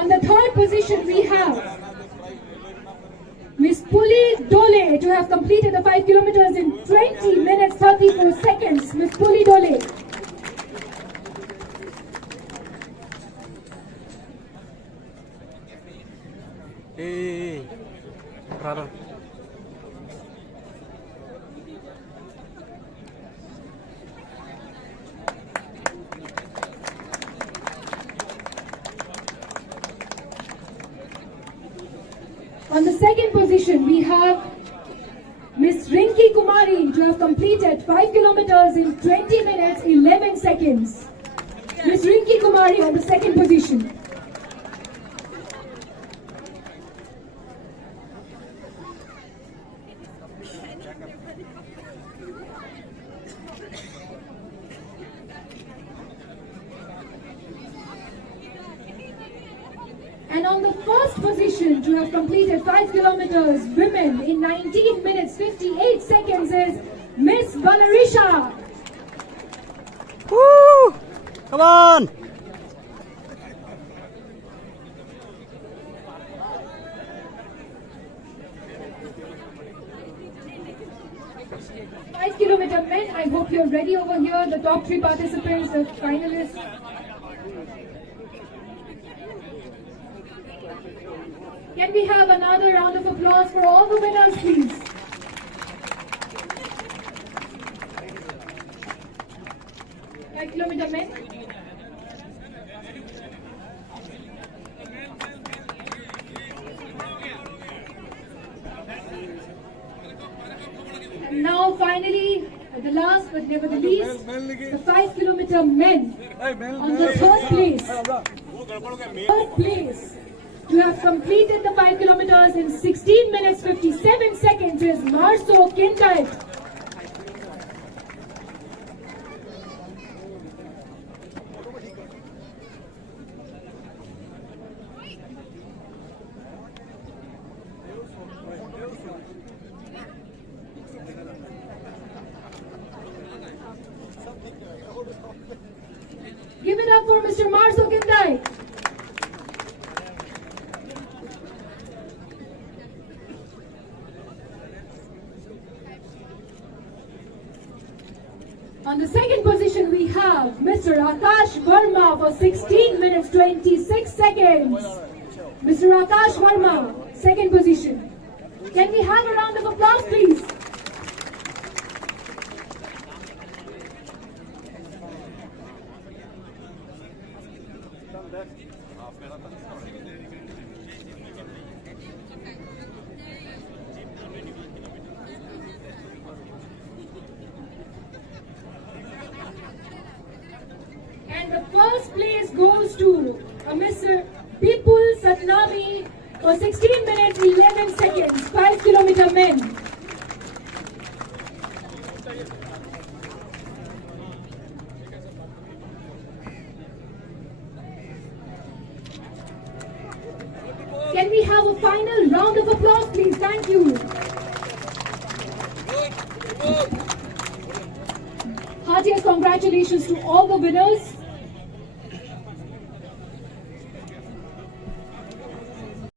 On the third position, we have Miss Puli Dole to have completed the 5 kilometers in 20 minutes 34 seconds. Miss Puli Dole. Hey, brother. On the second position, we have Miss Rinki Kumari to have completed 5 kilometers in 20 minutes 11 seconds. Miss Rinki Kumari on the second position. And on the first position to have completed 5 kilometers women in 19 minutes 58 seconds is Miss Balarisha. Woo! Come on! Kilometer men, I hope you're ready over here. The top 3 participants, the finalists. Can we have another round of applause for all the winners, please? Kilometer men. And now finally, at the last but never the least, the 5 kilometer men on the third place. Third place to have completed the 5 kilometers in 16 minutes 57 seconds is Marso Kyndait. Give it up for Mr. Marso Kyndait. On the second position, we have Mr. Akash Verma for 16 minutes 26 seconds. Mr. Akash Verma, second position. Can we have a round of applause, please? And the first place goes to Mr. Bipul Satnami for 16 minutes 11 seconds, 5 kilometer men. Can we have a final round of applause, please? Thank you. Heartiest congratulations to all the winners.